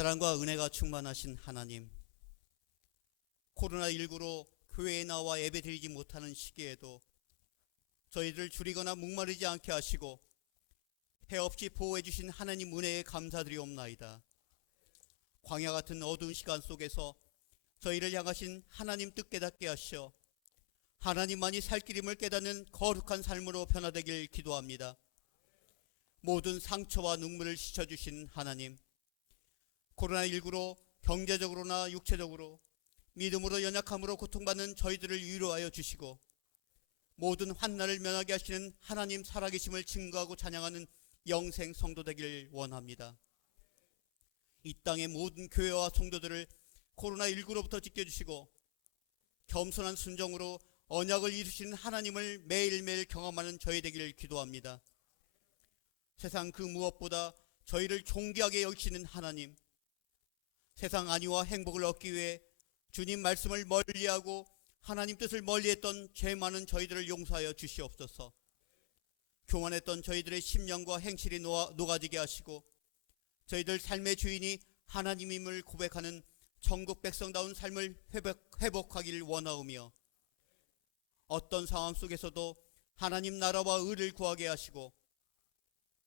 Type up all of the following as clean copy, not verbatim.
사랑과 은혜가 충만하신 하나님, 코로나19로 교회에 나와 예배드리지 못하는 시기에도 저희들을 줄이거나 목마르지 않게 하시고 해 없이 보호해 주신 하나님 은혜에 감사드리옵나이다. 광야 같은 어두운 시간 속에서 저희를 향하신 하나님 뜻 깨닫게 하시어 하나님만이 살 길임을 깨닫는 거룩한 삶으로 변화되길 기도합니다. 모든 상처와 눈물을 씻어주신 하나님, 코로나19로 경제적으로나 육체적으로 믿음으로 연약함으로 고통받는 저희들을 위로하여 주시고 모든 환난을 면하게 하시는 하나님 살아계심을 증거하고 찬양하는 영생 성도 되길 원합니다. 이 땅의 모든 교회와 성도들을 코로나19로부터 지켜주시고 겸손한 순종으로 언약을 이루시는 하나님을 매일매일 경험하는 저희 되기를 기도합니다. 세상 그 무엇보다 저희를 존귀하게 여기시는 하나님, 세상 안위와 행복을 얻기 위해 주님 말씀을 멀리하고 하나님 뜻을 멀리했던 죄 많은 저희들을 용서하여 주시옵소서. 교만했던 저희들의 심령과 행실이 녹아지게 하시고 저희들 삶의 주인이 하나님임을 고백하는 천국 백성다운 삶을 회복하기를 원하오며 어떤 상황 속에서도 하나님 나라와 의를 구하게 하시고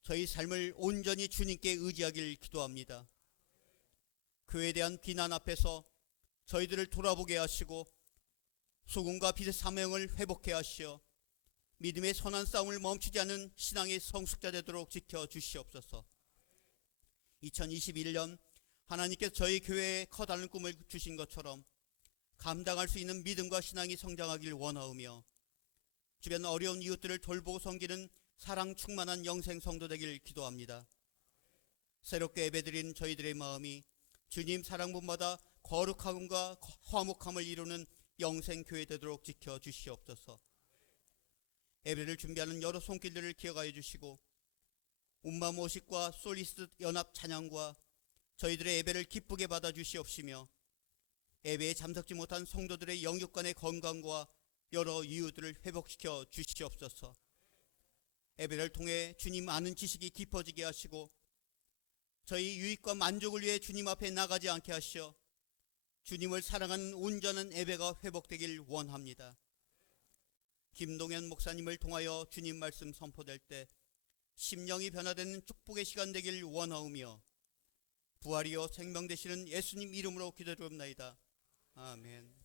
저희 삶을 온전히 주님께 의지하길 기도합니다. 교회에 대한 비난 앞에서 저희들을 돌아보게 하시고 소금과 빛의 사명을 회복해 하시어 믿음의 선한 싸움을 멈추지 않는 신앙의 성숙자 되도록 지켜주시옵소서. 2021년 하나님께서 저희 교회에 커다란 꿈을 주신 것처럼 감당할 수 있는 믿음과 신앙이 성장하길 원하오며 주변 어려운 이웃들을 돌보고 섬기는 사랑 충만한 영생 성도 되길 기도합니다. 새롭게 예배드린 저희들의 마음이 주님 사랑분마다 거룩함과 화목함을 이루는 영생교회 되도록 지켜주시옵소서. 예배를 준비하는 여러 손길들을 기억하여 주시고 운마 모식과 솔리스트 연합 찬양과 저희들의 예배를 기쁘게 받아 주시옵시며 예배에 참석지 못한 성도들의 영육간의 건강과 여러 이유들을 회복시켜 주시옵소서. 예배를 통해 주님 아는 지식이 깊어지게 하시고 저희 유익과 만족을 위해 주님 앞에 나가지 않게 하시어 주님을 사랑하는 온전한 예배가 회복되길 원합니다. 김동현 목사님을 통하여 주님 말씀 선포될 때 심령이 변화되는 축복의 시간 되길 원하오며 부활이요 생명 되시는 예수님 이름으로 기도드리옵나이다. 아멘.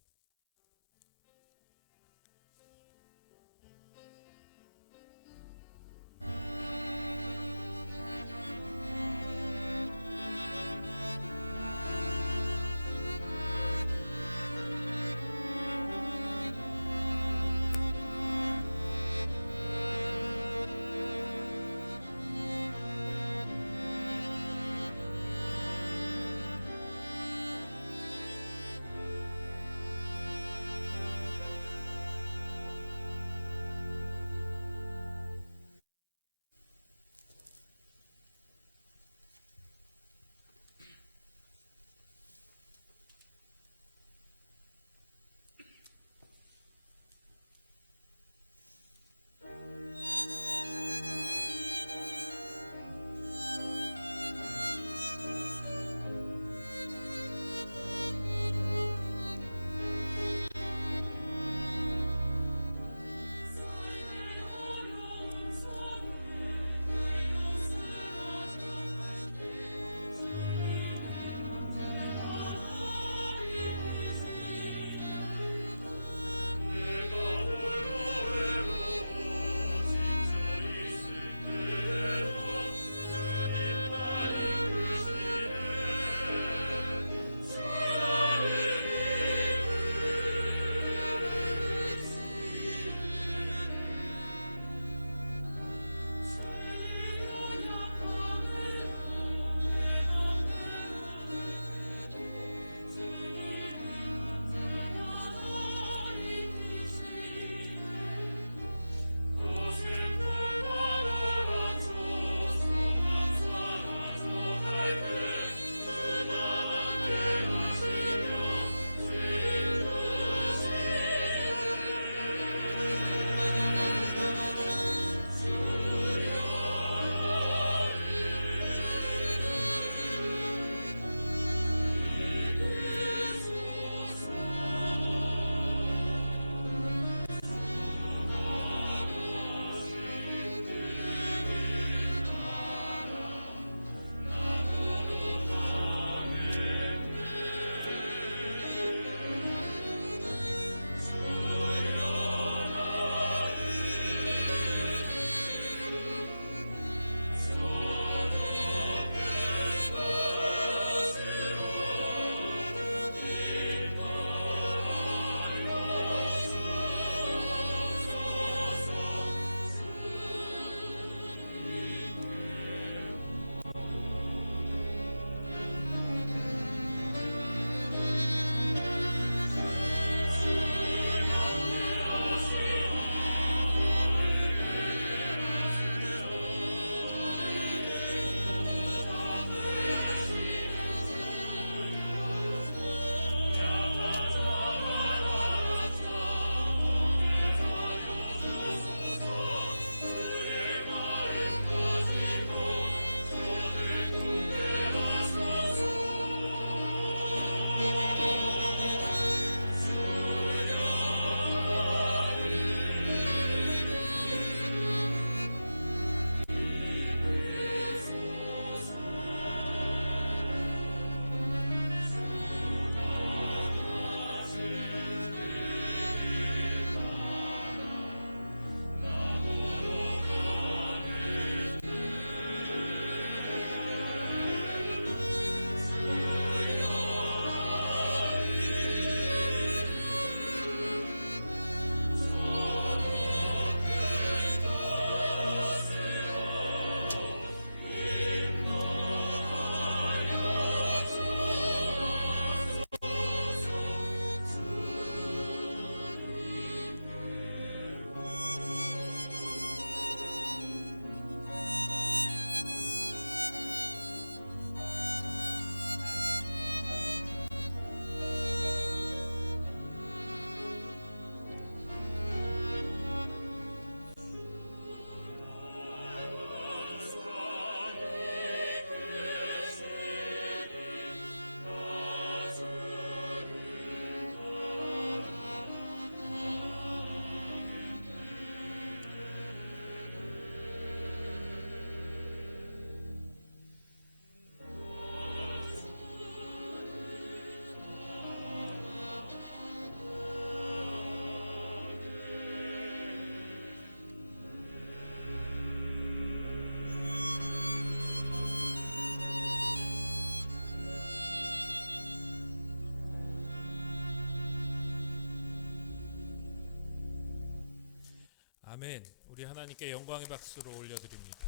아멘. 우리 하나님께 영광의 박수로 올려드립니다.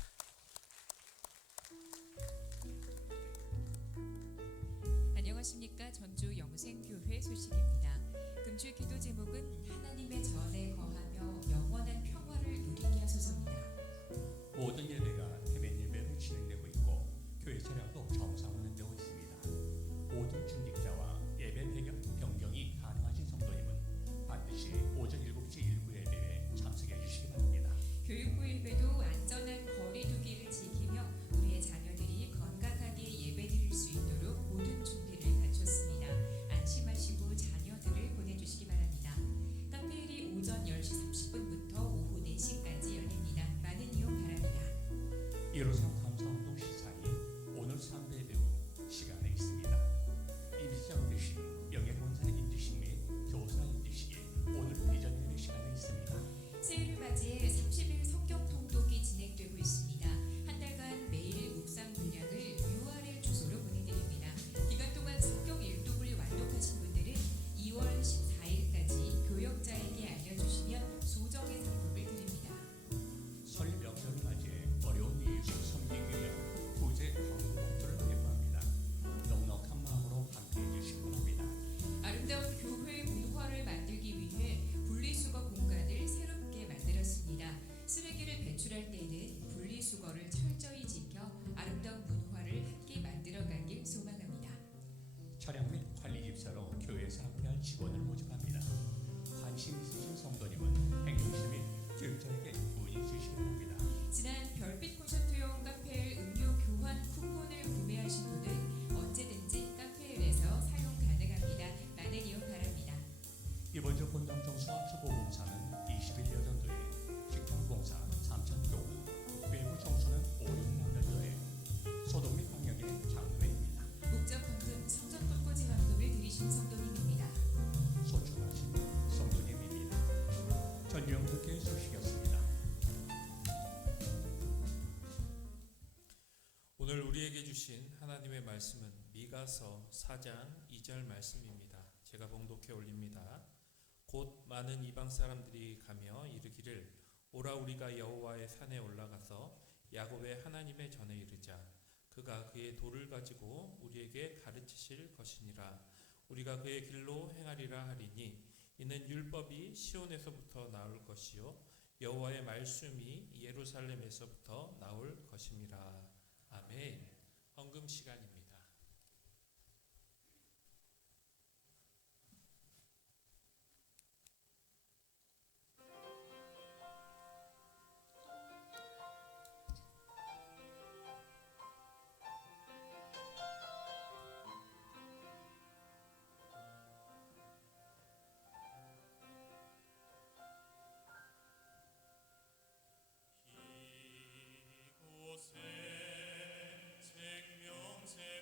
안녕하십니까. 전주 영생교회 소식입니다. 금주 기도 제목은 하나님의 전에 거하며 영원한 평화를 누리게 하소서입니다. 모든 예배가 개별 예배로 진행되고 있고 교회 차량도 정상 운행되고 있습니다. 모든 중직자와 예배 배경 변경이 가능하신 성도님은 반드시 오전 7시 일부 예배에 참석해 주시기 바랍니다. 교육부 예배도 안전한 거리 두기를 지키며 우리의 자녀들이 건강하게 예배드릴 수 있도록 모든 준비를 갖췄습니다. 안심하시고 자녀들을 보내주시기 바랍니다. 카페일이 오전 10시 30분부터 오후 4시까지 열립니다. 많은 이용 바랍니다. 이로선 감사운동 시상이 오늘 3대 배우 시간에 있습니다. 임시장 어르신, 영예본사 임지식 및 교사 임지식이 오늘 비전예배 시간에 있습니다. 새해를 맞이해 30일 성경 통독이 진행되고 있습니다. 한 달간 매일 묵상 분량을 URL 주소로 보내드립니다. 기간 동안 성경 일독을 완독하신 분들은 2월 14일까지 교역자에게 알려주시면 소정의 상품을 드립니다. 설 명절을 맞이해 어려운 이웃을 섬기기 위한 구제 광고를 배포합니다. 넉넉한 마음으로 함께해 주시기 바랍니다. 아름다운 교회 문화를 만들기 위해 분리수거 공간을 새롭게 만들었습니다. 쓰레기를 배출할 때는 분리수거를 철저히 지켜 아름다운 문화를 함께 만들어가길 소망합니다. 차량 및 관리 입사로 교회에서 함께할 직원을 모집합니다. 관심 있으신 성도님은 행정실 및 교육자에게 문의 주시기 바랍니다. 지난 별빛 포션투용 카페일 음료 교환 쿠폰을 구매하신 분은 언제든지 카페일에서 사용 가능합니다. 많은 이용 바랍니다. 이번 주 본당 정수와 표보 공사는 21여 년도에, 직통 공사 3,000교, 외부 정수는 500만 년도에, 소독 및 공약의 장부입니다. 목적헌금 성전복구 제왕금을 드리신 성도님입니다. 소중하신 성도님입니다. 전유영님께 소식이었습니다. 오늘 우리에게 주신 하나님의 말씀은 미가서 4장 2절 말씀입니다. 제가 봉독해 올립니다. 곧 많은 이방 사람들이 가며 이르기를 오라 우리가 여호와의 산에 올라가서 야곱의 하나님의 전에 이르자. 그가 그의 도를 가지고 우리에게 가르치실 것이니라. 우리가 그의 길로 행하리라 하리니 이는 율법이 시온에서부터 나올 것이요 여호와의 말씀이 예루살렘에서부터 나올 것임이라. 아멘. 헌금 시간입니다. 이곳에 생명새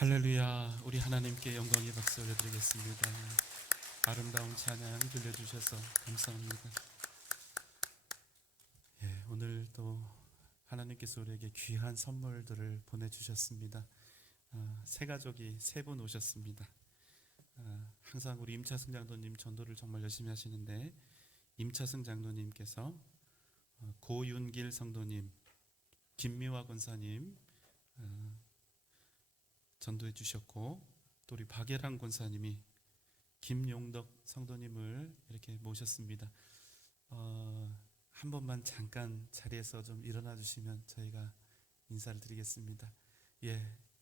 할렐루야. 우리 하나님께 영광의 박수 올려드리겠습니다. 아름다운 찬양 들려주셔서 감사합니다. 오늘 또 하나님께서 우리에게 귀한 선물들을 보내주셨습니다. 새 가족이 3분 오셨습니다. 항상 우리 임차승 장로님 전도를 정말 열심히 하시는데, 임차승 장로님께서 고윤길 성도님, 김미화 권사님 전도해 주셨고, 또 우리 박예랑 권사님이 김용덕 성도님을 이렇게 모셨습니다. 한 번만 잠깐 자리에서 좀 일어나 주시면 저희가 인사를 드리겠습니다.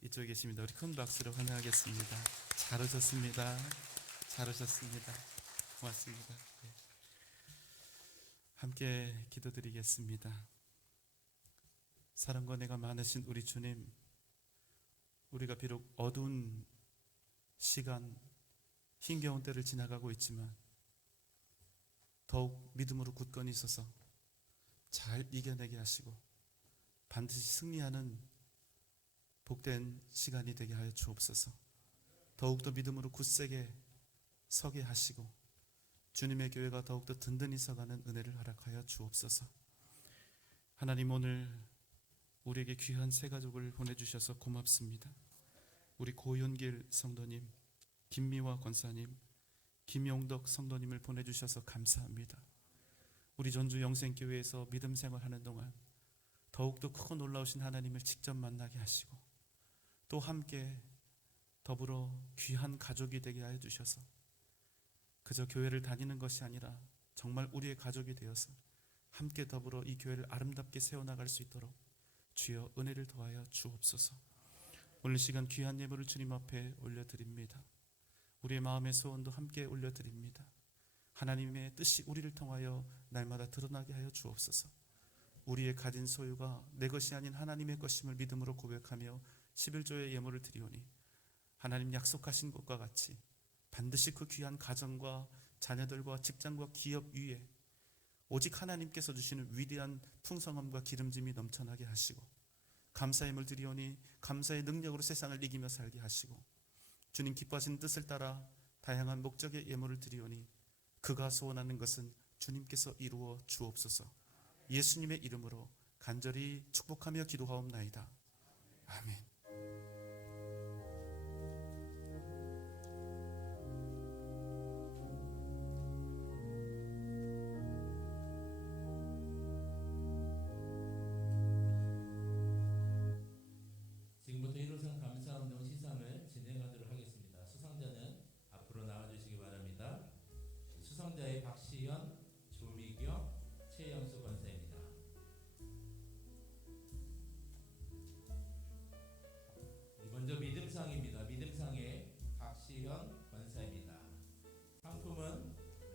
이쪽에 계십니다. 우리 큰 박수로 환영하겠습니다. 잘 오셨습니다. 잘 오셨습니다. 고맙습니다. 함께 기도드리겠습니다. 사랑과 은혜가 많으신 우리 주님, 우리가 비록 어두운 시간, 힘겨운 때를 지나가고 있지만 더욱 믿음으로 굳건히 있어서 잘 이겨내게 하시고 반드시 승리하는 복된 시간이 되게 하여 주옵소서. 더욱더 믿음으로 굳세게 서게 하시고 주님의 교회가 더욱더 든든히 서가는 은혜를 허락하여 주옵소서. 하나님, 오늘 우리에게 귀한 새 가족을 보내주셔서 고맙습니다. 우리 고윤길 성도님, 김미화 권사님, 김용덕 성도님을 보내주셔서 감사합니다. 우리 전주 영생교회에서 믿음 생활하는 동안 더욱더 크고 놀라우신 하나님을 직접 만나게 하시고 또 함께 더불어 귀한 가족이 되게 하여 주셔서 그저 교회를 다니는 것이 아니라 정말 우리의 가족이 되어서 함께 더불어 이 교회를 아름답게 세워나갈 수 있도록 주여 은혜를 더하여 주옵소서. 오늘 시간 귀한 예물을 주님 앞에 올려드립니다. 우리의 마음의 소원도 함께 올려드립니다. 하나님의 뜻이 우리를 통하여 날마다 드러나게 하여 주옵소서. 우리의 가진 소유가 내 것이 아닌 하나님의 것임을 믿음으로 고백하며 11조의 예물을 드리오니 하나님 약속하신 것과 같이 반드시 그 귀한 가정과 자녀들과 직장과 기업 위에 오직 하나님께서 주시는 위대한 풍성함과 기름짐이 넘쳐나게 하시고 감사의 예물 드리오니 감사의 능력으로 세상을 이기며 살게 하시고 주님 기뻐하신 뜻을 따라 다양한 목적의 예물을 드리오니 그가 소원하는 것은 주님께서 이루어 주옵소서. 예수님의 이름으로 간절히 축복하며 기도하옵나이다. 아멘. 지금부터 1호선 감사운동 시상을 진행하도록 하겠습니다. 수상자는 앞으로 나와주시기 바랍니다. 수상자의 박시현, 조미경, 최영수 권사입니다. 먼저 믿음상입니다. 믿음상의 박시현 권사입니다. 상품은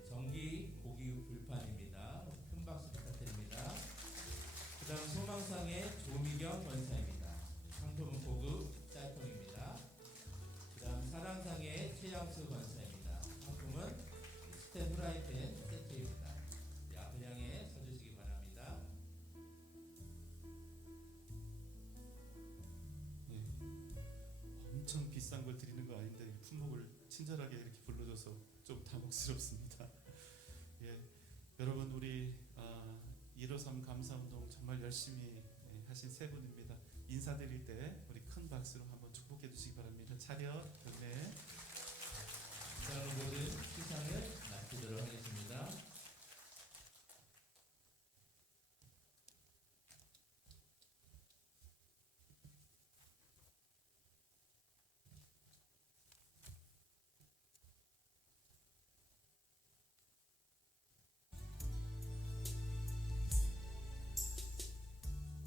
전기 고기 불판입니다. 큰 박수 부탁드립니다. 그 다음 소망상의 조미경 권사입니다. 상품은 고급 짤통입니다. 그 다음 사랑상의 최양수 권사입니다. 상품은 스텐 프라이팬 세트입니다. 앞을 향해 서주시기 바랍니다. 엄청 비싼 걸 드리는 거 아닌데 품목을 친절하게 불러줘서 좀 당혹스럽습니다. 여러분, 우리 1호선 감사운동 정말 열심히 하신 세 분입니다. 인사드릴 때 우리 큰 박수 한번 축복해 주시기 바랍니다. 차렷. 그 다음 모든 시상을 마치도록 하겠습니다.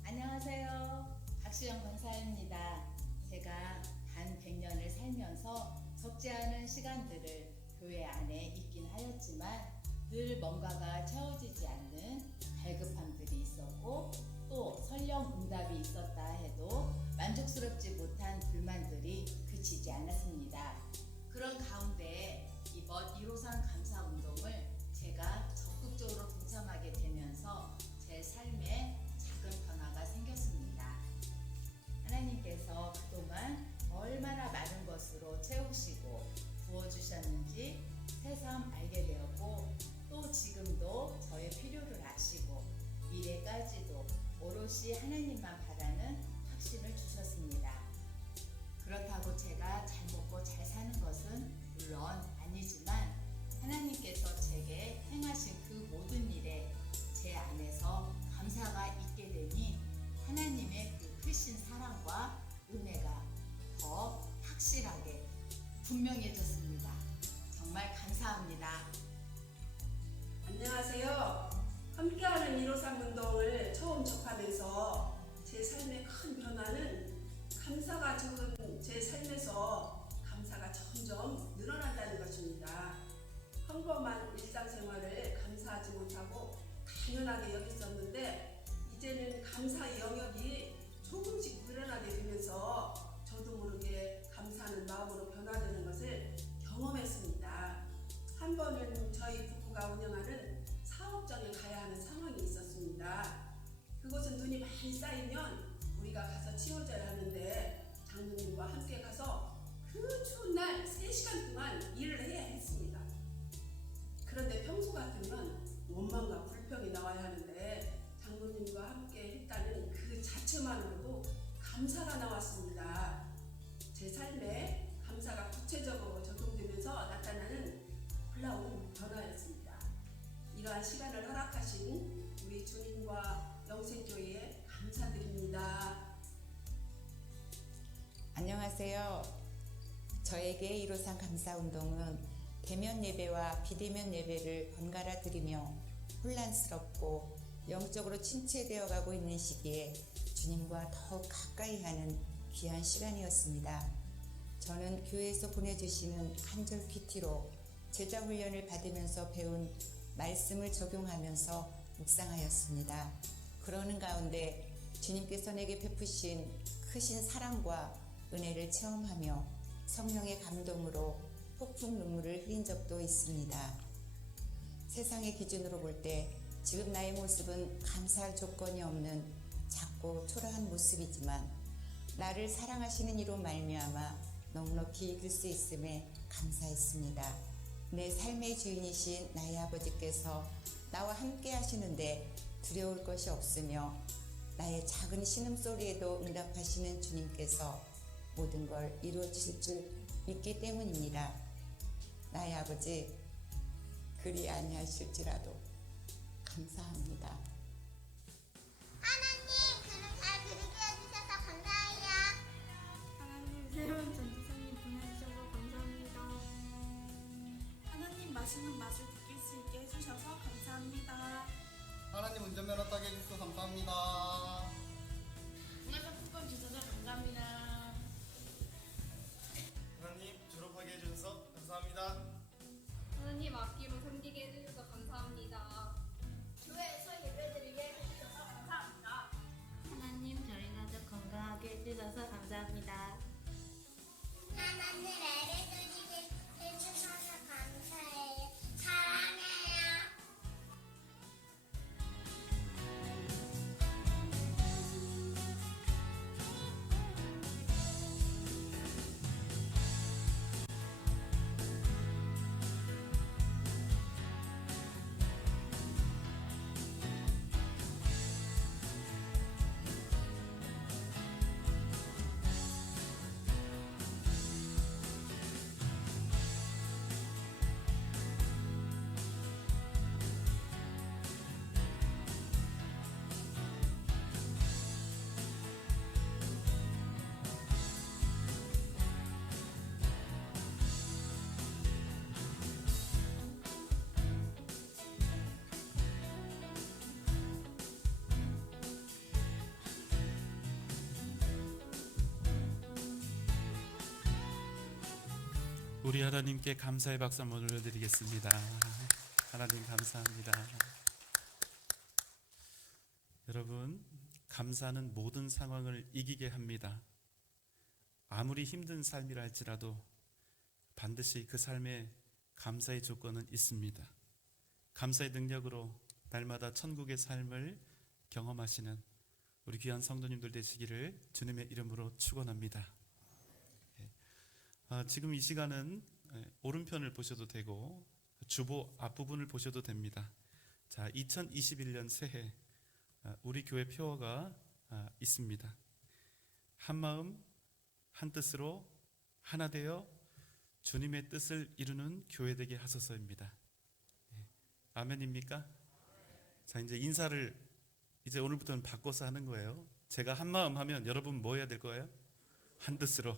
안녕하세요. 박시영 권사입니다. 제가 단 100년을 살면서 적지 않은 시간들을 교회 안에 있긴 하였지만 늘 뭔가가 채워지지 않는 갈급함들이 있었고 또 설령 응답이 있었다 해도 만족스럽지 못한 불만들이 그치지 않았습니다. 그런 가운데 이번 1호선 감사운동을 제가 적극적으로 동참하게 되면서 제 삶에 작은 변화가 생겼습니다. 하나님께서 그동안 얼마나 부어주셨는지 새삼 알게 되었고 또 지금도 저의 필요를 아시고 미래까지도 오롯이 하나님만 바라는 확신을 주셨습니다. 그렇다고 제가 잘 먹고 잘 사는 것은 물론 아니지만 하나님께서 제게 행하신 그 모든 일에 제 안에서 감사가 있게 되니 하나님의 그 크신 사랑과 은혜가 더 확실하게 분명해졌습니다. 정말 감사합니다. 안녕하세요. 함께하는 153 운동을 처음 접하면서 제 삶의 큰 변화는 감사가 적은 제 삶에서 감사가 점점 늘어난다는 것입니다. 평범한 일상생활을 감사하지 못하고 당연하게 여겼었는데 이제는 감사의 영역이 조금씩 늘어나게 되면서 저도 모르게 감사하는 마음으로 변화되는 것을 경험했습니다. 한 번은 저희 부부가 운영하는 사업장에 가야 하는 상황이 있었습니다. 그곳은 눈이 많이 쌓이면 우리가 가서 치워줘야 하는데 장모님과 함께 가서 그 추운 날 3시간 동안 일을 해야 했습니다. 그런데 평소 같으면 원망과 불평이 나와야 하는데 장모님과 함께 했다는 그 자체만으로도 감사가 나왔습니다. 제 삶에 감사가 구체적으로 적용되면서 나타나는 놀라운 변화였습니다. 이러한 시간을 허락하신 우리 주님과 영생교회에 감사드립니다. 안녕하세요. 저에게 153 감사운동은 대면 예배와 비대면 예배를 번갈아 드리며 혼란스럽고 영적으로 침체되어 가고 있는 시기에 주님과 더욱 가까이 하는 귀한 시간이었습니다. 저는 교회에서 보내주시는 한절 PT로 제자훈련을 받으면서 배운 말씀을 적용하면서 묵상하였습니다. 그러는 가운데 주님께서 내게 베푸신 크신 사랑과 은혜를 체험하며 성령의 감동으로 폭풍 눈물을 흘린 적도 있습니다. 세상의 기준으로 볼 때 지금 나의 모습은 감사할 조건이 없는 작고 초라한 모습이지만 나를 사랑하시는 이로 말미암아 넉넉히 이길 수 있음에 감사했습니다. 내 삶의 주인이신 나의 아버지께서 나와 함께 하시는데 두려울 것이 없으며 나의 작은 신음소리에도 응답하시는 주님께서 모든 걸 이루어 주실 줄 믿기 때문입니다. 나의 아버지 그리 아니하실지라도 감사합니다. 하나님, 글을 잘 들리게 해주셔서 감사해요. 하나님, 새로운 전지성을 보내주셔서 감사합니다. 하나님, 맛있는 맛을 느낄 수 있게 해주셔서 감사합니다. 하나님, 운전면허 따게 해주셔서 감사합니다. 문화상품권 주셔서 감사합니다. 하나님, 졸업하게 해주셔서 감사합니다. 하나님, 앞길로 섬기게 해주셔서 감사합니다. 교회에서 예배드리게 해주셔서 감사합니다. 하나님, 저희가 더 건강하게 해주셔서 감사합니다. 하나님, 애를 드리게 해주셔서 감사해요. 사랑해요. 우리 하나님께 감사의 박수 한번 올려드리겠습니다. 하나님 감사합니다. 여러분, 감사는 모든 상황을 이기게 합니다. 아무리 힘든 삶이라 할지라도 반드시 그 삶에 감사의 조건은 있습니다. 감사의 능력으로 날마다 천국의 삶을 경험하시는 우리 귀한 성도님들 되시기를 주님의 이름으로 축원합니다. 지금 이 시간은 오른편을 보셔도 되고 주보 앞부분을 보셔도 됩니다. 자, 2021년 새해 우리 교회 표어가 있습니다. 한 마음 한 뜻으로 하나 되어 주님의 뜻을 이루는 교회 되게 하소서입니다. 아멘입니까? 자, 이제 인사를 이제 오늘부터는 바꿔서 하는 거예요. 제가 한 마음 하면 여러분 뭐 해야 될 거예요? 한 뜻으로.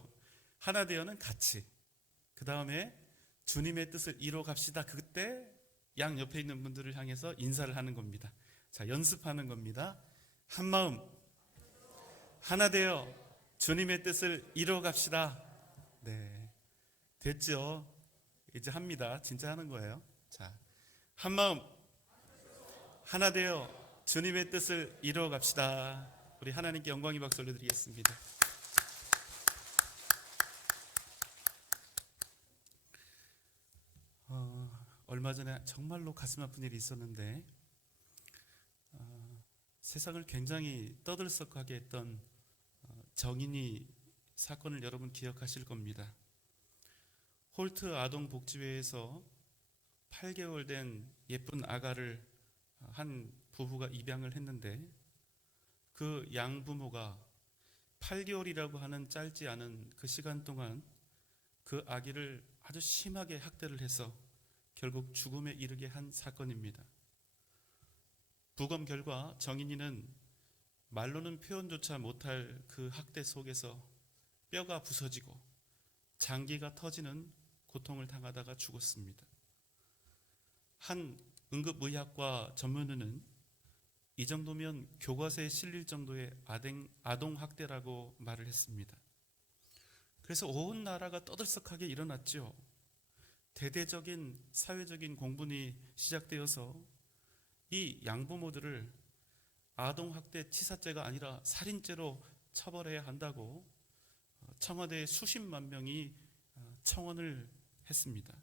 하나 되어는 같이. 그 다음에 주님의 뜻을 이뤄 갑시다. 그때 양 옆에 있는 분들을 향해서 인사를 하는 겁니다. 자, 연습하는 겁니다. 한 마음 하나 되어 주님의 뜻을 이뤄 갑시다. 네, 됐죠? 이제 합니다. 진짜 하는 거예요. 자, 한 마음 하나 되어 주님의 뜻을 이뤄 갑시다. 우리 하나님께 영광의 박수 올려드리겠습니다. 얼마 전에 정말로 가슴 아픈 일이 있었는데 세상을 굉장히 떠들썩하게 했던 정인이 사건을 여러분 기억하실 겁니다. 홀트 아동복지회에서 8개월 된 예쁜 아가를 한 부부가 입양을 했는데 그 양부모가 8개월이라고 하는 짧지 않은 그 시간 동안 그 아기를 아주 심하게 학대를 해서 결국 죽음에 이르게 한 사건입니다. 부검 결과 정인이는 말로는 표현조차 못할 그 학대 속에서 뼈가 부서지고 장기가 터지는 고통을 당하다가 죽었습니다. 한 응급의학과 전문의는 이 정도면 교과서에 실릴 정도의 아동학대라고 말을 했습니다. 그래서 온 나라가 떠들썩하게 일어났죠. 대대적인 사회적인 공분이 시작되어서 이 양부모들을 아동학대 치사죄가 아니라 살인죄로 처벌해야 한다고 청와대에 수십만 명이 청원을 했습니다.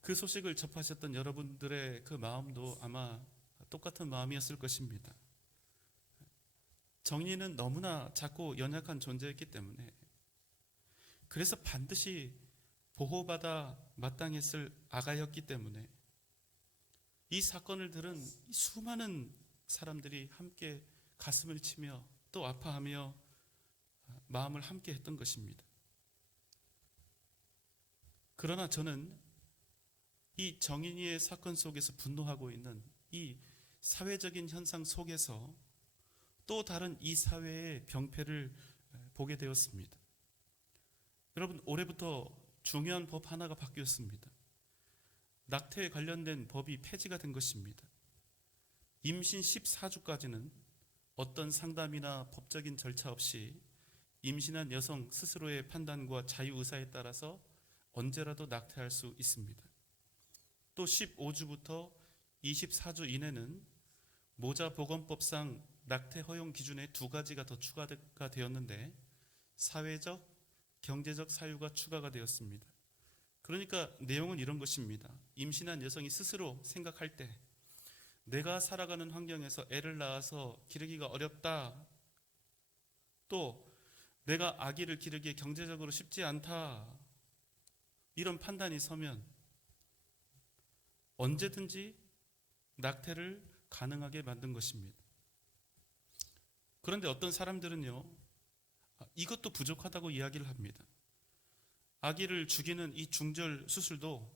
그 소식을 접하셨던 여러분들의 그 마음도 아마 똑같은 마음이었을 것입니다. 정인이는 너무나 작고 연약한 존재였기 때문에 그래서 반드시 보호받아 마땅했을 아가였기 때문에 이 사건을 들은 수많은 사람들이 함께 가슴을 치며 또 아파하며 마음을 함께 했던 것입니다. 그러나 저는 이 정인이의 사건 속에서 분노하고 있는 이 사회적인 현상 속에서 또 다른 이 사회의 병폐를 보게 되었습니다. 여러분, 올해부터 중요한 법 하나가 바뀌었습니다. 낙태에 관련된 법이 폐지가 된 것입니다. 임신 14주까지는 어떤 상담이나 법적인 절차 없이 임신한 여성 스스로의 판단과 자유의사에 따라서 언제라도 낙태할 수 있습니다. 또 15주부터 24주 이내는 모자보건법상 낙태 허용 기준에 2가지가 더 추가가 되었는데 사회적, 경제적 사유가 추가가 되었습니다. 그러니까 내용은 이런 것입니다. 임신한 여성이 스스로 생각할 때 내가 살아가는 환경에서 애를 낳아서 기르기가 어렵다, 또 내가 아기를 기르기에 경제적으로 쉽지 않다, 이런 판단이 서면 언제든지 낙태를 가능하게 만든 것입니다. 그런데 어떤 사람들은요, 이것도 부족하다고 이야기를 합니다. 아기를 죽이는 이 중절 수술도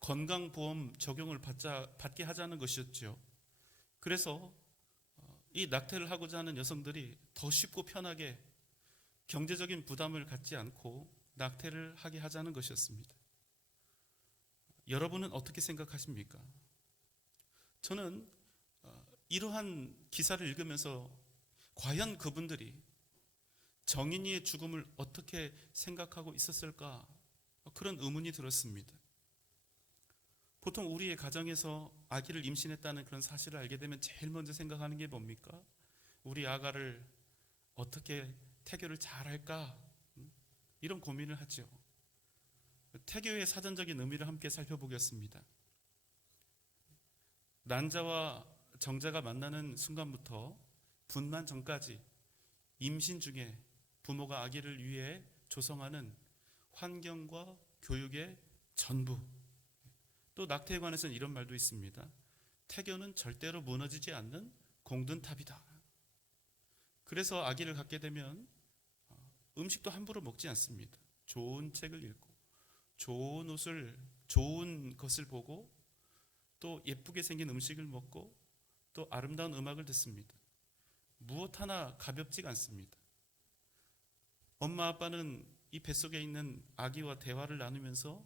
건강보험 적용을 받게 하자는 것이었죠. 그래서 이 낙태를 하고자 하는 여성들이 더 쉽고 편하게 경제적인 부담을 갖지 않고 낙태를 하게 하자는 것이었습니다. 여러분은 어떻게 생각하십니까? 저는 이러한 기사를 읽으면서 과연 그분들이 정인이의 죽음을 어떻게 생각하고 있었을까? 그런 의문이 들었습니다. 보통 우리의 가정에서 아기를 임신했다는 그런 사실을 알게 되면 제일 먼저 생각하는 게 뭡니까? 우리 아가를 어떻게 태교를 잘할까? 이런 고민을 하죠. 태교의 사전적인 의미를 함께 살펴보겠습니다. 난자와 정자가 만나는 순간부터 분만 전까지 임신 중에 부모가 아기를 위해 조성하는 환경과 교육의 전부. 또 낙태에 관해서는 이런 말도 있습니다. 태교는 절대로 무너지지 않는 공든탑이다. 그래서 아기를 갖게 되면 음식도 함부로 먹지 않습니다. 좋은 책을 읽고 좋은 옷을, 좋은 것을 보고 또 예쁘게 생긴 음식을 먹고 또 아름다운 음악을 듣습니다. 무엇 하나 가볍지가 않습니다. 엄마 아빠는 이 뱃속에 있는 아기와 대화를 나누면서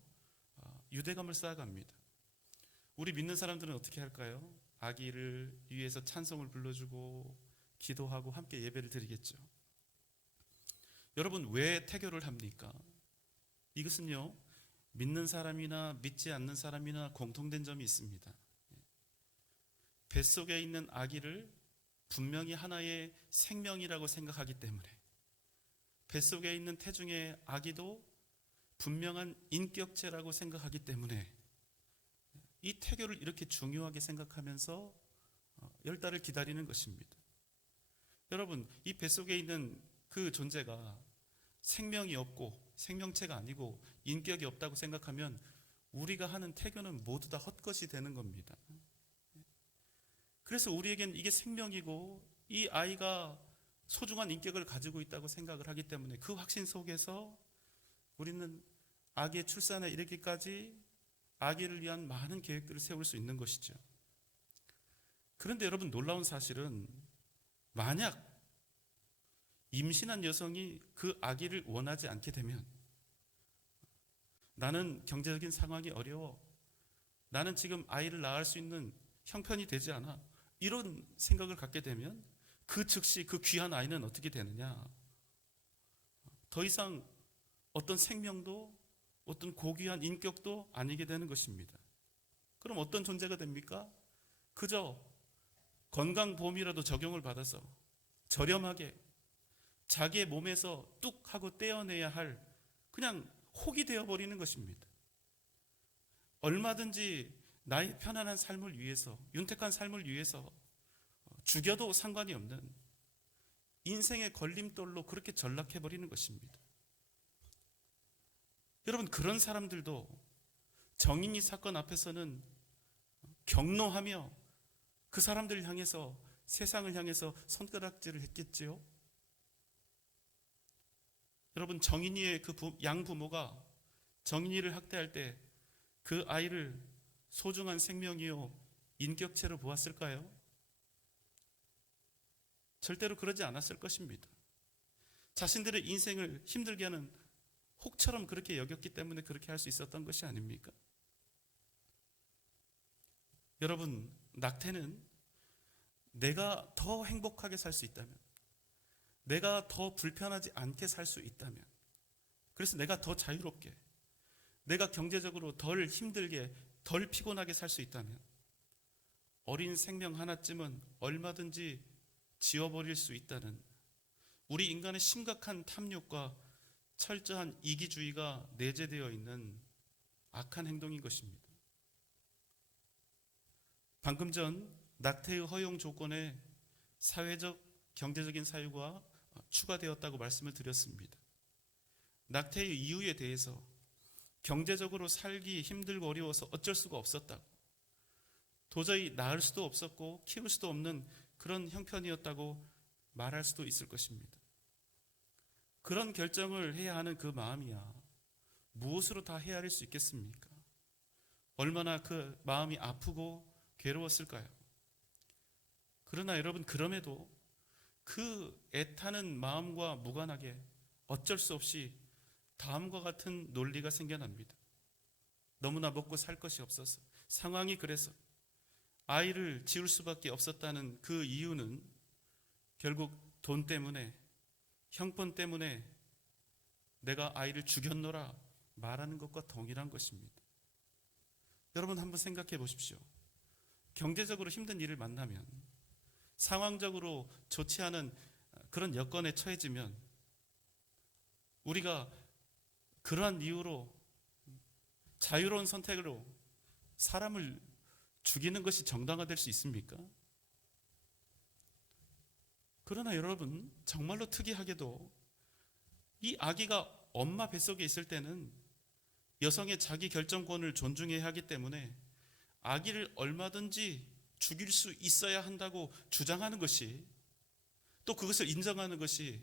유대감을 쌓아갑니다. 우리 믿는 사람들은 어떻게 할까요? 아기를 위해서 찬송을 불러주고 기도하고 함께 예배를 드리겠죠. 여러분, 왜 태교를 합니까? 이것은요, 믿는 사람이나 믿지 않는 사람이나 공통된 점이 있습니다. 뱃속에 있는 아기를 분명히 하나의 생명이라고 생각하기 때문에, 뱃속에 있는 태중의 아기도 분명한 인격체라고 생각하기 때문에 이 태교를 이렇게 중요하게 생각하면서 10달을 기다리는 것입니다. 여러분, 이 뱃속에 있는 그 존재가 생명이 없고 생명체가 아니고 인격이 없다고 생각하면 우리가 하는 태교는 모두 다 헛것이 되는 겁니다. 그래서 우리에겐 이게 생명이고 이 아이가 소중한 인격을 가지고 있다고 생각을 하기 때문에 그 확신 속에서 우리는 아기의 출산에 이르기까지 아기를 위한 많은 계획들을 세울 수 있는 것이죠. 그런데 여러분, 놀라운 사실은 만약 임신한 여성이 그 아기를 원하지 않게 되면, 나는 경제적인 상황이 어려워, 나는 지금 아이를 낳을 수 있는 형편이 되지 않아, 이런 생각을 갖게 되면 그 즉시 그 귀한 아이는 어떻게 되느냐? 더 이상 어떤 생명도 어떤 고귀한 인격도 아니게 되는 것입니다. 그럼 어떤 존재가 됩니까? 그저 건강보험이라도 적용을 받아서 저렴하게 자기의 몸에서 뚝 하고 떼어내야 할 그냥 혹이 되어버리는 것입니다. 얼마든지 나의 편안한 삶을 위해서, 윤택한 삶을 위해서 죽여도 상관이 없는 인생의 걸림돌로 그렇게 전락해버리는 것입니다. 여러분, 그런 사람들도 정인이 사건 앞에서는 경노하며 그 사람들을 향해서, 세상을 향해서 손가락질을 했겠지요. 여러분, 정인이의 그 양부모가 정인이를 학대할 때 그 아이를 소중한 생명이요 인격체로 보았을까요? 절대로 그러지 않았을 것입니다. 자신들의 인생을 힘들게 하는 혹처럼 그렇게 여겼기 때문에 그렇게 할 수 있었던 것이 아닙니까? 여러분, 낙태는 내가 더 행복하게 살 수 있다면, 내가 더 불편하지 않게 살 수 있다면, 그래서 내가 더 자유롭게, 내가 경제적으로 덜 힘들게, 덜 피곤하게 살 수 있다면 어린 생명 하나쯤은 얼마든지 지워버릴 수 있다는 우리 인간의 심각한 탐욕과 철저한 이기주의가 내재되어 있는 악한 행동인 것입니다. 방금 전 낙태의 허용 조건에 사회적, 경제적인 사유가 추가되었다고 말씀을 드렸습니다. 낙태의 이유에 대해서 경제적으로 살기 힘들고 어려워서 어쩔 수가 없었다고, 도저히 낳을 수도 없었고 키울 수도 없는 그런 형편이었다고 말할 수도 있을 것입니다. 그런 결정을 해야 하는 그 마음이야 무엇으로 다 헤아릴 수 있겠습니까? 얼마나 그 마음이 아프고 괴로웠을까요? 그러나 여러분, 그럼에도 그 애타는 마음과 무관하게 어쩔 수 없이 다음과 같은 논리가 생겨납니다. 너무나 먹고 살 것이 없어서, 상황이 그래서 아이를 지울 수밖에 없었다는 그 이유는 결국 돈 때문에, 형편 때문에 내가 아이를 죽였노라 말하는 것과 동일한 것입니다. 여러분, 한번 생각해 보십시오. 경제적으로 힘든 일을 만나면, 상황적으로 좋지 않은 그런 여건에 처해지면 우리가 그러한 이유로 자유로운 선택으로 사람을 죽이는 것이 정당화될 수 있습니까? 그러나 여러분, 정말로 특이하게도 이 아기가 엄마 뱃속에 있을 때는 여성의 자기 결정권을 존중해야 하기 때문에 아기를 얼마든지 죽일 수 있어야 한다고 주장하는 것이, 또 그것을 인정하는 것이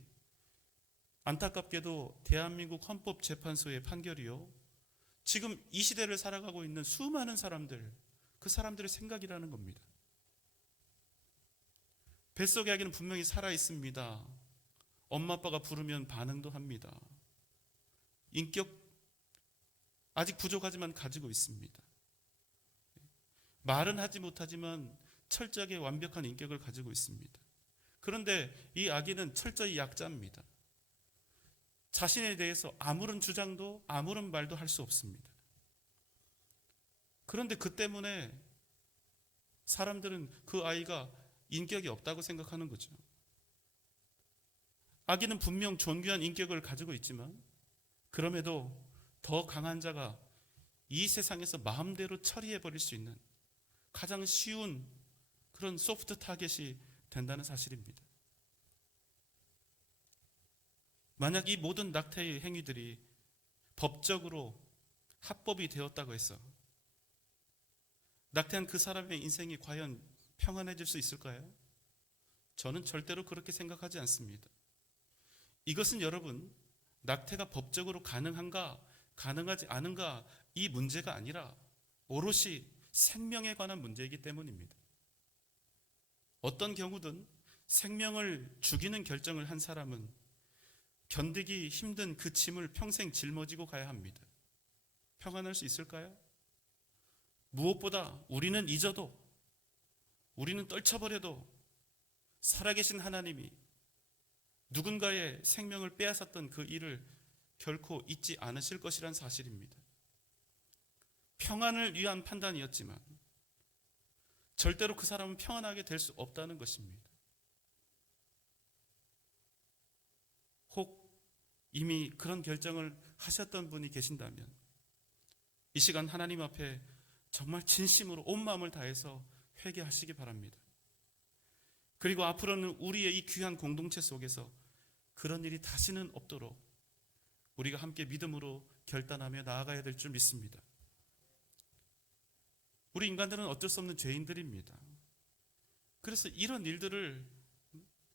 안타깝게도 대한민국 헌법재판소의 판결이요, 지금 이 시대를 살아가고 있는 수많은 사람들, 그 사람들의 생각이라는 겁니다. 뱃속의 아기는 분명히 살아있습니다. 엄마 아빠가 부르면 반응도 합니다. 인격 아직 부족하지만 가지고 있습니다. 말은 하지 못하지만 철저하게 완벽한 인격을 가지고 있습니다. 그런데 이 아기는 철저히 약자입니다. 자신에 대해서 아무런 주장도 아무런 말도 할 수 없습니다. 그런데 그 때문에 사람들은 그 아이가 인격이 없다고 생각하는 거죠. 아기는 분명 존귀한 인격을 가지고 있지만 그럼에도 더 강한 자가 이 세상에서 마음대로 처리해버릴 수 있는 가장 쉬운 그런 소프트 타겟이 된다는 사실입니다. 만약 이 모든 낙태의 행위들이 법적으로 합법이 되었다고 해서 낙태한 그 사람의 인생이 과연 평안해질 수 있을까요? 저는 절대로 그렇게 생각하지 않습니다. 이것은 여러분, 낙태가 법적으로 가능한가 가능하지 않은가 이 문제가 아니라 오롯이 생명에 관한 문제이기 때문입니다. 어떤 경우든 생명을 죽이는 결정을 한 사람은 견디기 힘든 그 짐을 평생 짊어지고 가야 합니다. 평안할 수 있을까요? 무엇보다 우리는 잊어도, 우리는 떨쳐버려도 살아계신 하나님이 누군가의 생명을 빼앗았던 그 일을 결코 잊지 않으실 것이란 사실입니다. 평안을 위한 판단이었지만 절대로 그 사람은 평안하게 될 수 없다는 것입니다. 혹 이미 그런 결정을 하셨던 분이 계신다면 이 시간 하나님 앞에 정말 진심으로 온 마음을 다해서 회개하시기 바랍니다. 그리고 앞으로는 우리의 이 귀한 공동체 속에서 그런 일이 다시는 없도록 우리가 함께 믿음으로 결단하며 나아가야 될 줄 믿습니다. 우리 인간들은 어쩔 수 없는 죄인들입니다. 그래서 이런 일들을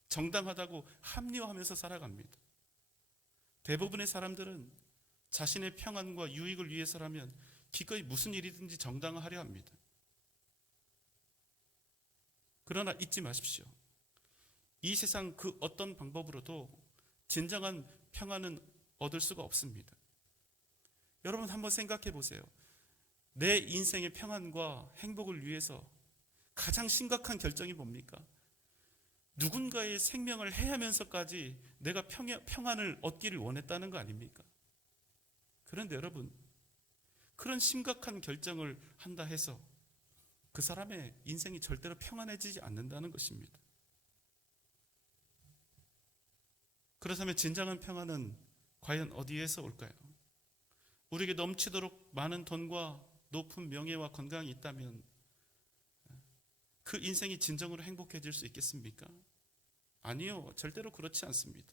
정당하다고 합리화하면서 살아갑니다. 대부분의 사람들은 자신의 평안과 유익을 위해서라면 기꺼이 무슨 일이든지 정당화하려 합니다. 그러나 잊지 마십시오. 이 세상 그 어떤 방법으로도 진정한 평안은 얻을 수가 없습니다. 여러분 한번 생각해 보세요. 내 인생의 평안과 행복을 위해서 가장 심각한 결정이 뭡니까? 누군가의 생명을 해하면서까지 내가 평안을 얻기를 원했다는 거 아닙니까? 그런데 여러분, 그런 심각한 결정을 한다 해서 그 사람의 인생이 절대로 평안해지지 않는다는 것입니다. 그렇다면 진정한 평안은 과연 어디에서 올까요? 우리에게 넘치도록 많은 돈과 높은 명예와 건강이 있다면 그 인생이 진정으로 행복해질 수 있겠습니까? 아니요, 절대로 그렇지 않습니다.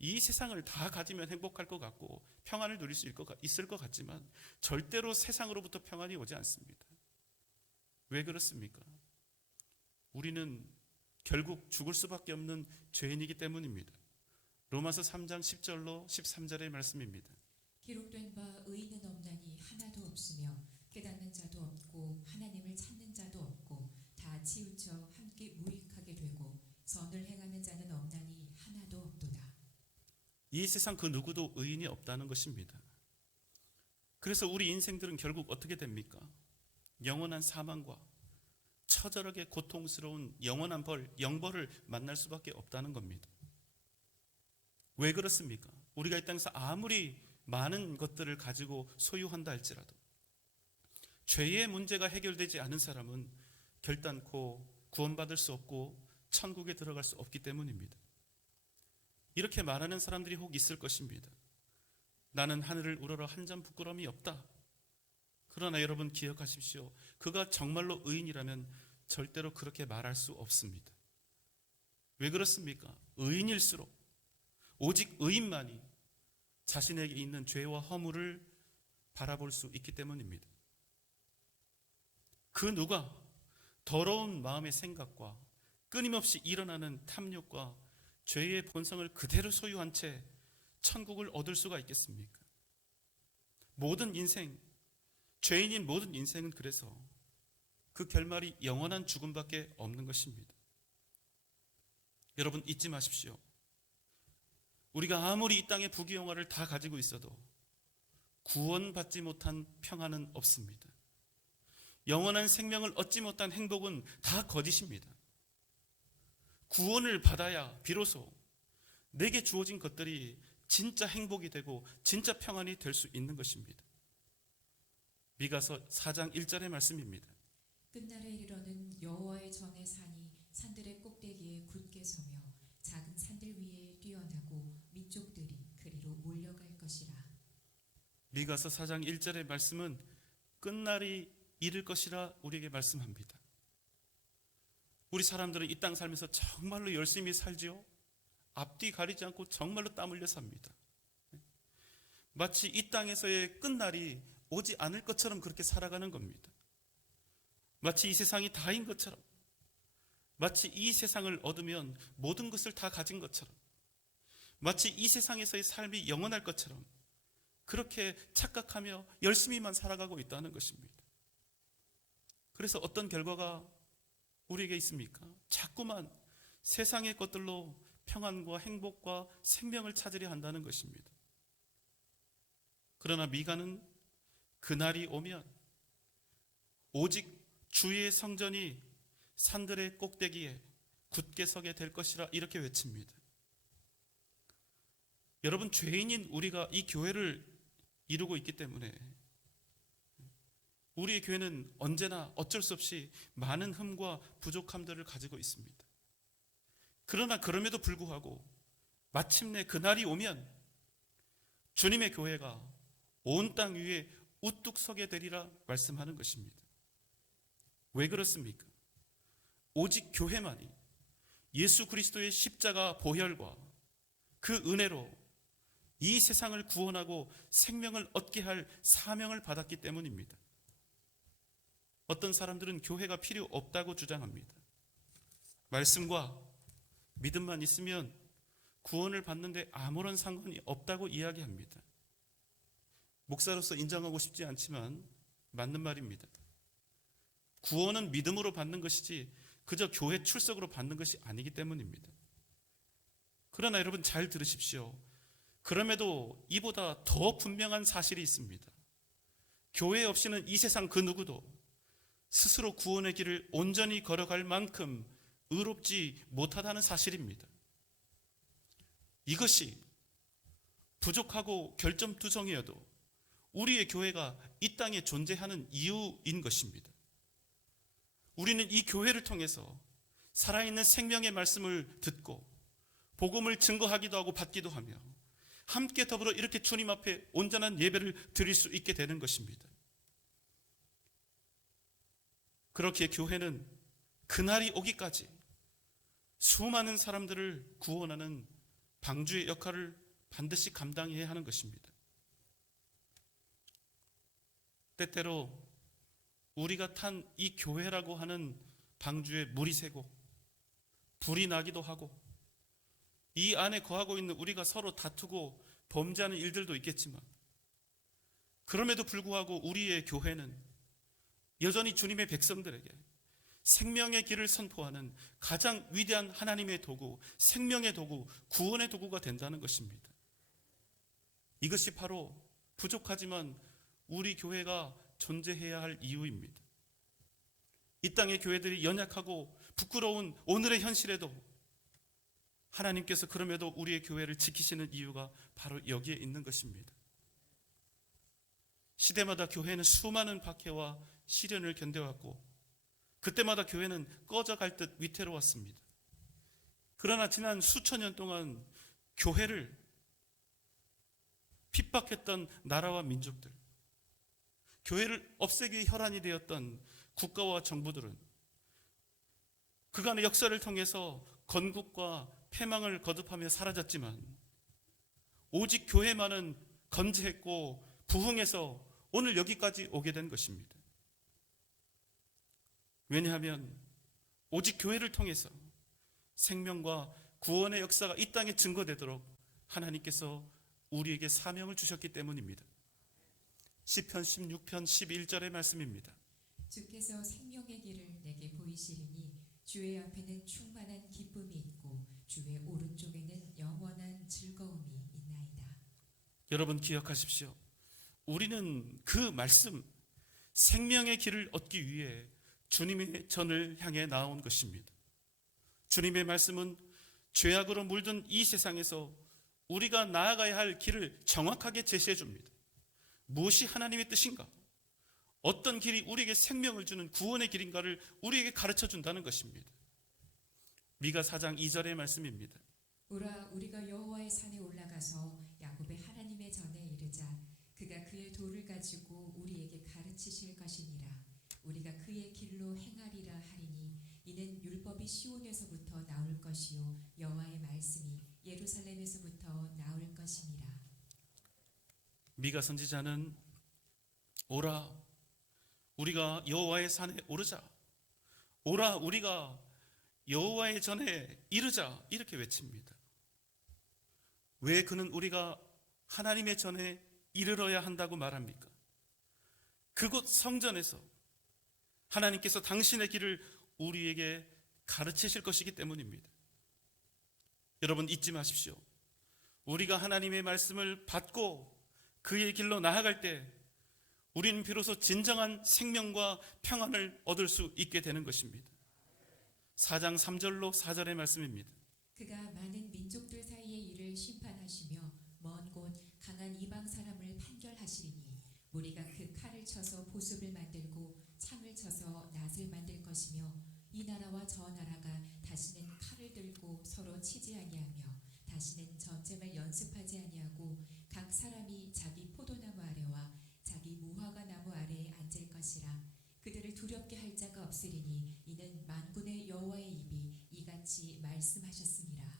이 세상을 다 가지면 행복할 것 같고 평안을 누릴 수 있을 것 같지만 절대로 세상으로부터 평안이 오지 않습니다. 왜 그렇습니까? 우리는 결국 죽을 수밖에 없는 죄인이기 때문입니다. 로마서 3장 10절로 13절의 말씀입니다. 기록된 바 의인은 없나니 하나도 없으며 깨닫는 자도 없고 하나님을 찾는 자도 없고 다 치우쳐 함께 무익하게 되고 선을 행하는 자는 없나니 하나도 없도다. 이 세상 그 누구도 의인이 없다는 것입니다. 그래서 우리 인생들은 결국 어떻게 됩니까? 영원한 사망과 처절하게 고통스러운 영원한 영벌을 만날 수밖에 없다는 겁니다. 왜 그렇습니까? 우리가 이 땅에서 아무리 많은 것들을 가지고 소유한다 할지라도 죄의 문제가 해결되지 않은 사람은 결단코 구원받을 수 없고 천국에 들어갈 수 없기 때문입니다. 이렇게 말하는 사람들이 혹 있을 것입니다. 나는 하늘을 우러러 한 점 부끄러움이 없다. 그러나 여러분 기억하십시오. 그가 정말로 의인이라면 절대로 그렇게 말할 수 없습니다. 왜 그렇습니까? 의인일수록 오직 의인만이 자신에게 있는 죄와 허물을 바라볼 수 있기 때문입니다. 그 누가 더러운 마음의 생각과 끊임없이 일어나는 탐욕과 죄의 본성을 그대로 소유한 채 천국을 얻을 수가 있겠습니까? 모든 인생, 죄인인 모든 인생은 그래서 그 결말이 영원한 죽음밖에 없는 것입니다. 여러분 잊지 마십시오. 우리가 아무리 이 땅의 부귀영화를 다 가지고 있어도 구원받지 못한 평안은 없습니다. 영원한 생명을 얻지 못한 행복은 다 거짓입니다. 구원을 받아야 비로소 내게 주어진 것들이 진짜 행복이 되고 진짜 평안이 될 수 있는 것입니다. 미가서 4장 1절의 말씀입니다. 끝날에 이르러는 여호와의 전의 산이 산들의 꼭대기에 굳게 서며 작은 산들 위에 뛰어나고 민족들이 그리로 몰려갈 것이라. 미가서 4장 1절의 말씀은 끝날이 이를 것이라 우리에게 말씀합니다. 우리 사람들은 이 땅 살면서 정말로 열심히 살지요. 앞뒤 가리지 않고 정말로 땀 흘려 삽니다. 마치 이 땅에서의 끝날이 오지 않을 것처럼 그렇게 살아가는 겁니다. 마치 이 세상이 다인 것처럼, 마치 이 세상을 얻으면 모든 것을 다 가진 것처럼, 마치 이 세상에서의 삶이 영원할 것처럼 그렇게 착각하며 열심히만 살아가고 있다는 것입니다. 그래서 어떤 결과가 우리에게 있습니까? 자꾸만 세상의 것들로 평안과 행복과 생명을 찾으려 한다는 것입니다. 그러나 미가는 그날이 오면 오직 주의 성전이 산들의 꼭대기에 굳게 서게 될 것이라 이렇게 외칩니다. 여러분, 죄인인 우리가 이 교회를 이루고 있기 때문에 우리의 교회는 언제나 어쩔 수 없이 많은 흠과 부족함들을 가지고 있습니다. 그러나 그럼에도 불구하고 마침내 그날이 오면 주님의 교회가 온 땅 위에 우뚝 서게 되리라 말씀하는 것입니다. 왜 그렇습니까? 오직 교회만이 예수 그리스도의 십자가 보혈과 그 은혜로 이 세상을 구원하고 생명을 얻게 할 사명을 받았기 때문입니다. 어떤 사람들은 교회가 필요 없다고 주장합니다. 말씀과 믿음만 있으면 구원을 받는데 아무런 상관이 없다고 이야기합니다. 목사로서 인정하고 싶지 않지만 맞는 말입니다. 구원은 믿음으로 받는 것이지 그저 교회 출석으로 받는 것이 아니기 때문입니다. 그러나 여러분 잘 들으십시오. 그럼에도 이보다 더 분명한 사실이 있습니다. 교회 없이는 이 세상 그 누구도 스스로 구원의 길을 온전히 걸어갈 만큼 의롭지 못하다는 사실입니다. 이것이 부족하고 결점투성이어도 우리의 교회가 이 땅에 존재하는 이유인 것입니다. 우리는 이 교회를 통해서 살아있는 생명의 말씀을 듣고 복음을 증거하기도 하고 받기도 하며 함께 더불어 이렇게 주님 앞에 온전한 예배를 드릴 수 있게 되는 것입니다. 그렇게 교회는 그날이 오기까지 수많은 사람들을 구원하는 방주의 역할을 반드시 감당해야 하는 것입니다. 때때로 우리가 탄 이 교회라고 하는 방주에 물이 새고 불이 나기도 하고 이 안에 거하고 있는 우리가 서로 다투고 범죄하는 일들도 있겠지만 그럼에도 불구하고 우리의 교회는 여전히 주님의 백성들에게 생명의 길을 선포하는 가장 위대한 하나님의 도구, 생명의 도구, 구원의 도구가 된다는 것입니다. 이것이 바로 부족하지만 우리 교회가 존재해야 할 이유입니다. 이 땅의 교회들이 연약하고 부끄러운 오늘의 현실에도 하나님께서 그럼에도 우리의 교회를 지키시는 이유가 바로 여기에 있는 것입니다. 시대마다 교회는 수많은 박해와 시련을 견뎌왔고 그때마다 교회는 꺼져갈 듯 위태로웠습니다. 그러나 지난 수천 년 동안 교회를 핍박했던 나라와 민족들, 교회를 없애기 혈안이 되었던 국가와 정부들은 그간의 역사를 통해서 건국과 패망을 거듭하며 사라졌지만 오직 교회만은 건재했고 부흥해서 오늘 여기까지 오게 된 것입니다. 왜냐하면 오직 교회를 통해서 생명과 구원의 역사가 이 땅에 증거되도록 하나님께서 우리에게 사명을 주셨기 때문입니다. 시편 16편 11절의 말씀입니다. 주께서 생명의 길을 내게 보이시리니 주의 앞에는 충만한 기쁨이 있고 주의 오른쪽에는 영원한 즐거움이 있나이다. 여러분 기억하십시오. 우리는 그 말씀, 생명의 길을 얻기 위해 주님의 전을 향해 나온 것입니다. 주님의 말씀은 죄악으로 물든 이 세상에서 우리가 나아가야 할 길을 정확하게 제시해 줍니다. 무엇이 하나님의 뜻인가? 어떤 길이 우리에게 생명을 주는 구원의 길인가를 우리에게 가르쳐 준다는 것입니다. 미가 4장 2절의 말씀입니다. 오라 우리가 여호와의 산에 올라가서 야곱의 하나님의 전에 이르자. 그가 그의 도를 가지고 우리에게 가르치실 것이니라. 우리가 그의 길로 행하리라 하리니 이는 율법이 시온에서부터 나올 것이요 여호와의 말씀이 예루살렘에서부터 나올 것이니라. 미가 선지자는 오라 우리가 여호와의 산에 오르자, 오라 우리가 여호와의 전에 이르자, 이렇게 외칩니다. 왜 그는 우리가 하나님의 전에 이르러야 한다고 말합니까? 그곳 성전에서 하나님께서 당신의 길을 우리에게 가르치실 것이기 때문입니다. 여러분 잊지 마십시오. 우리가 하나님의 말씀을 받고 그의 길로 나아갈 때 우리는 비로소 진정한 생명과 평안을 얻을 수 있게 되는 것입니다. 4장 3절로 4절의 말씀입니다. 그가 많은 민족들 사이의 일을 심판하시며 먼 곳 강한 이방 사람을 판결하시리니 우리가 그 칼을 쳐서 보습을 만들고 창을 쳐서 낫을 만들 것이며 이 나라와 저 나라가 다시는 칼을 들고 서로 치지 아니하며 다시는 전쟁을 연습하지 아니하고 각 사람이 자기 포도나무 아래와 자기 무화과 나무 아래에 앉을 것이라. 그들을 두렵게 할 자가 없으리니 이는 만군의 여호와의 입이 이같이 말씀하셨습니다.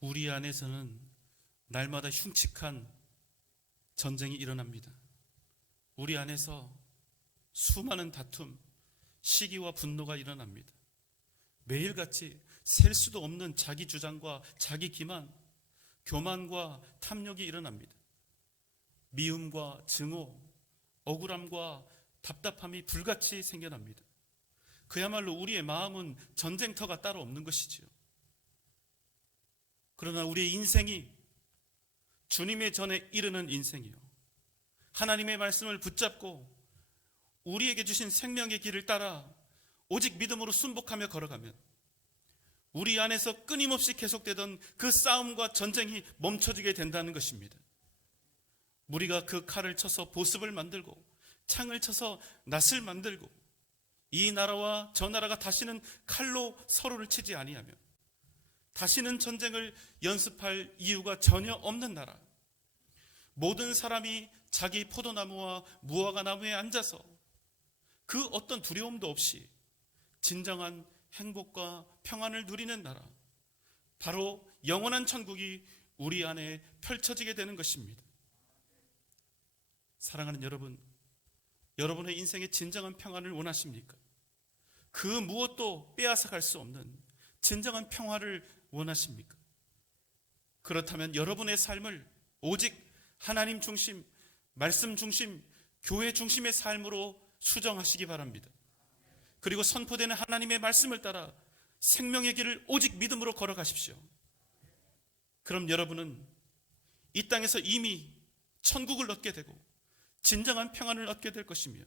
우리 안에서는 날마다 흉측한 전쟁이 일어납니다. 우리 안에서 수많은 다툼, 시기와 분노가 일어납니다. 매일같이 셀 수도 없는 자기 주장과 자기 기만, 교만과 탐욕이 일어납니다. 미움과 증오, 억울함과 답답함이 불같이 생겨납니다. 그야말로 우리의 마음은 전쟁터가 따로 없는 것이지요. 그러나 우리의 인생이 주님의 전에 이르는 인생이요, 하나님의 말씀을 붙잡고 우리에게 주신 생명의 길을 따라 오직 믿음으로 순복하며 걸어가면 우리 안에서 끊임없이 계속되던 그 싸움과 전쟁이 멈춰지게 된다는 것입니다. 우리가 그 칼을 쳐서 보습을 만들고 창을 쳐서 낫을 만들고 이 나라와 저 나라가 다시는 칼로 서로를 치지 아니하며 다시는 전쟁을 연습할 이유가 전혀 없는 나라, 모든 사람이 자기 포도나무와 무화과 나무에 앉아서 그 어떤 두려움도 없이 진정한 행복과 평안을 누리는 나라, 바로 영원한 천국이 우리 안에 펼쳐지게 되는 것입니다. 사랑하는 여러분, 여러분의 인생의 진정한 평안을 원하십니까? 그 무엇도 빼앗아갈 수 없는 진정한 평화를 원하십니까? 그렇다면 여러분의 삶을 오직 하나님 중심, 말씀 중심, 교회 중심의 삶으로 수정하시기 바랍니다. 그리고 선포되는 하나님의 말씀을 따라 생명의 길을 오직 믿음으로 걸어가십시오. 그럼 여러분은 이 땅에서 이미 천국을 얻게 되고 진정한 평안을 얻게 될 것이며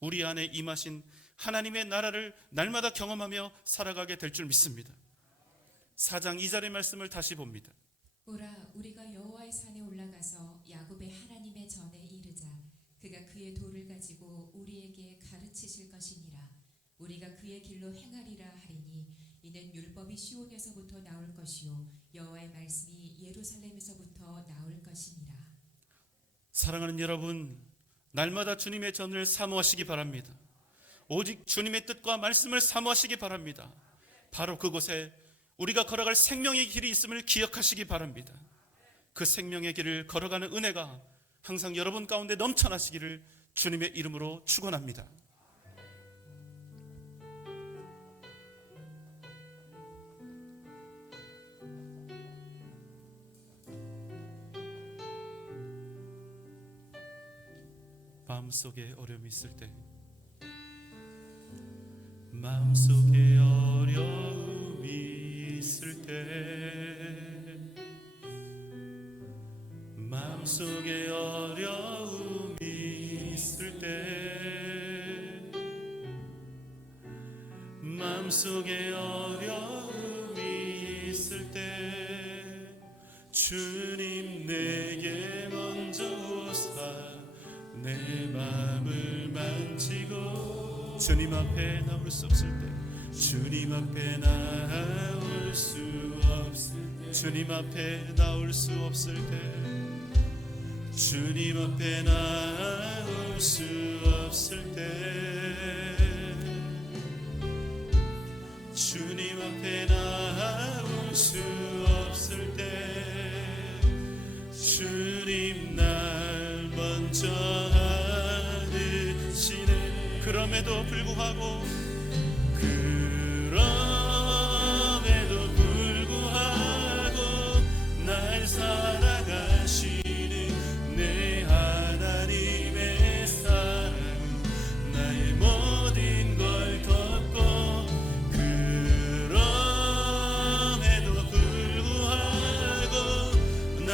우리 안에 임하신 하나님의 나라를 날마다 경험하며 살아가게 될 줄 믿습니다. 4장 2절의 말씀을 다시 봅니다. 오라 우리가 여호와의 산에 올라가서 야곱의 하나님의 전에 이르자. 그가 그의 도를 가지고 우리에게 가르치실 것이니라. 우리가 그의 길로 행하리라 하리니 이는 율법이 시온에서부터 나올 것이요 여호와의 말씀이 예루살렘에서부터 나올 것이니라. 사랑하는 여러분, 날마다 주님의 전을 사모하시기 바랍니다. 오직 주님의 뜻과 말씀을 사모하시기 바랍니다. 바로 그곳에 우리가 걸어갈 생명의 길이 있음을 기억하시기 바랍니다. 그 생명의 길을 걸어가는 은혜가 항상 여러분 가운데 넘쳐나시기를 주님의 이름으로 축원합니다. 마음속에 어려움이 있을 때, 마음속에 어려움이 있을 때, 마음속에 어려움이 있을 때, 마음속에 어려움이 있을 때, 주님 내게 먼저 오사 내 마음을 만지고, 주님 앞에 나올 수 없을 때, 주님 앞에 나올 수 없을 때, 주님 앞에 나올 수 없을 때, 주님 앞에 나올 수 없을 때, 주님 앞에 나올 수 없을 때, 주님 날 먼저 안으시네. 그럼에도 불구하고, 그럼에도 불구하고 날 살아가시는 내 하나님의 사랑은 나의 모든 걸 덮고, 그럼에도 불구하고 날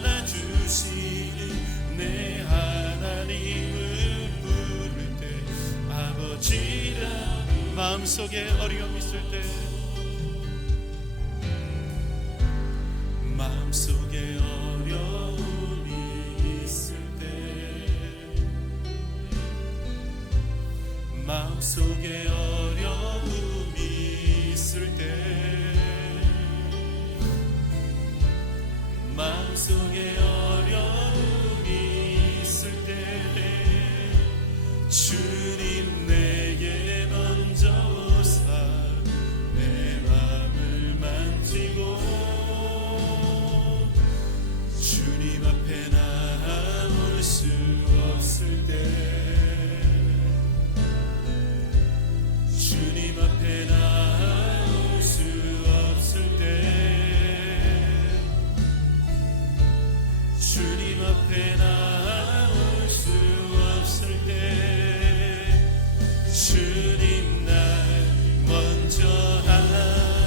안아주시는 내 하나님을 부를 때, 아버지라. 마음속에 어려움이 있을 때, 마음속에 어려움이 있을 때, 마음속에 어려움이 있을 때, 마음속에 어려움이 있을 때, 주님 내게 먼저 오사 내 마음을 만지고, 주님 앞에 나올 수 없을 때, 주님 앞에 나올 수 없을 때, 주님 앞에 나올 수 없을 때, 주님 날 먼저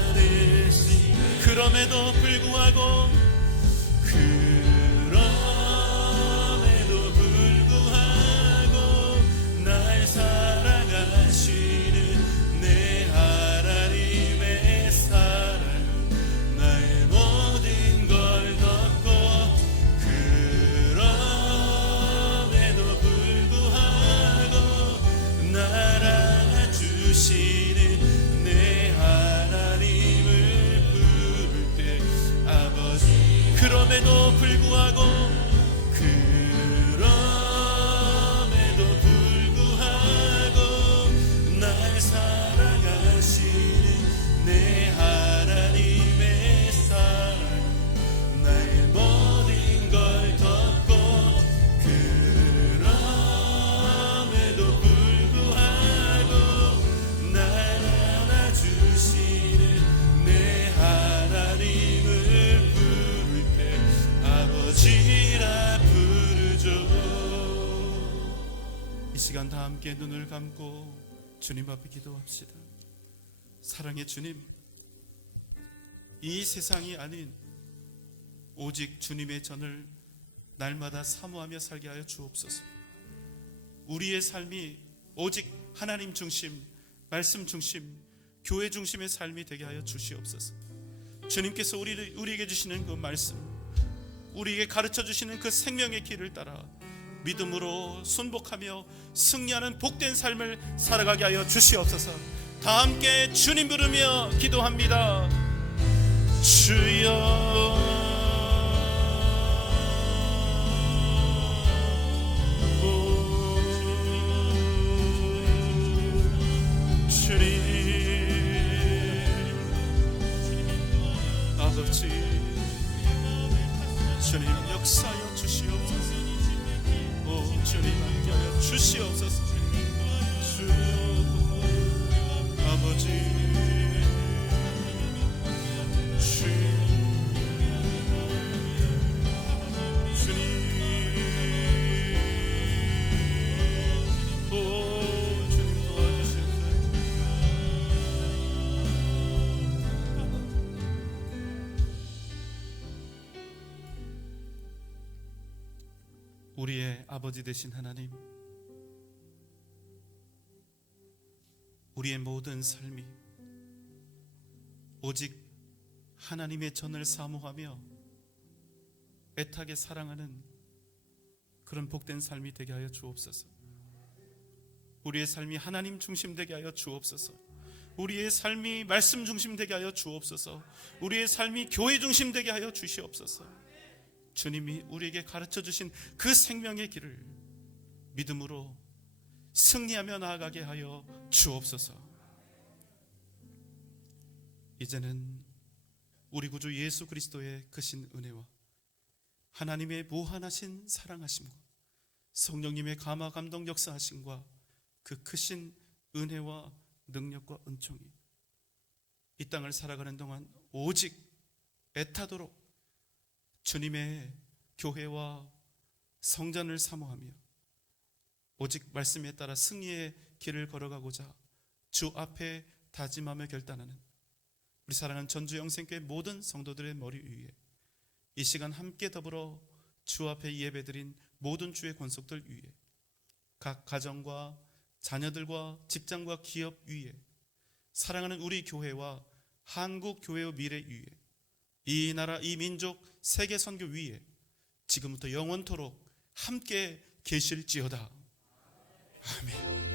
안으시네. 그럼에도 불구하고, 그럼에도 불구하고 날 살아가시는 내 하나님의 사랑, 나의 모든 걸 덮고, 그럼에도 불구하고 날 안아주시는 내 하나님을 부를 때, 아버지. 그럼에도 불구하고, 그럼에도 불구하고 날 살아가시는 내 하나님의 사랑, 나의 모든 걸 덮고, 그럼에도 불구하고 날 안아주시는 내 하나님을 부를 때, 아버지라 부르죠. 이 시간 다 함께 눈을 감고 주님 앞에 기도합시다. 사랑의 주님, 이 세상이 아닌 오직 주님의 전을 날마다 사모하며 살게 하여 주옵소서. 우리의 삶이 오직 하나님 중심, 말씀 중심, 교회 중심의 삶이 되게 하여 주시옵소서. 주님께서 우리에게 주시는 그 말씀, 우리에게 가르쳐 주시는 그 생명의 길을 따라 믿음으로 순복하며 승리하는 복된 삶을 살아가게 하여 주시옵소서. 다 함께 주님 부르며 기도합니다. 주여, 주님, 아버지, 주님 역사하여 주시옵소서. 주님 함께하여 주시옵소서. 주여 아버지 주님 주님 도와주시옵소서. 우리의 아버지 되신 하나님, 우리의 모든 삶이 오직 하나님의 전을 사모하며 애타게 사랑하는 그런 복된 삶이 되게 하여 주옵소서. 우리의 삶이 하나님 중심 되게 하여 주옵소서. 우리의 삶이 말씀 중심 되게 하여 주옵소서. 우리의 삶이 교회 중심 되게 하여 주시옵소서. 주님이 우리에게 가르쳐 주신 그 생명의 길을 믿음으로 승리하며 나아가게 하여 주옵소서. 이제는 우리 구주 예수 그리스도의 크신 은혜와 하나님의 무한하신 사랑하심과 성령님의 감화 감동 역사하심과 그 크신 은혜와 능력과 은총이 이 땅을 살아가는 동안 오직 애타도록 주님의 교회와 성전을 사모하며 오직 말씀에 따라 승리의 길을 걸어가고자 주 앞에 다짐하며 결단하는 우리 사랑하는 전주영생교회 모든 성도들의 머리 위에 이 시간 함께 더불어 주 앞에 예배드린 모든 주의 권속들 위에 각 가정과 자녀들과 직장과 기업 위에 사랑하는 우리 교회와 한국 교회의 미래 위에 이 나라 이 민족 세계 선교 위에 지금부터 영원토록 함께 계실지어다. 아멘.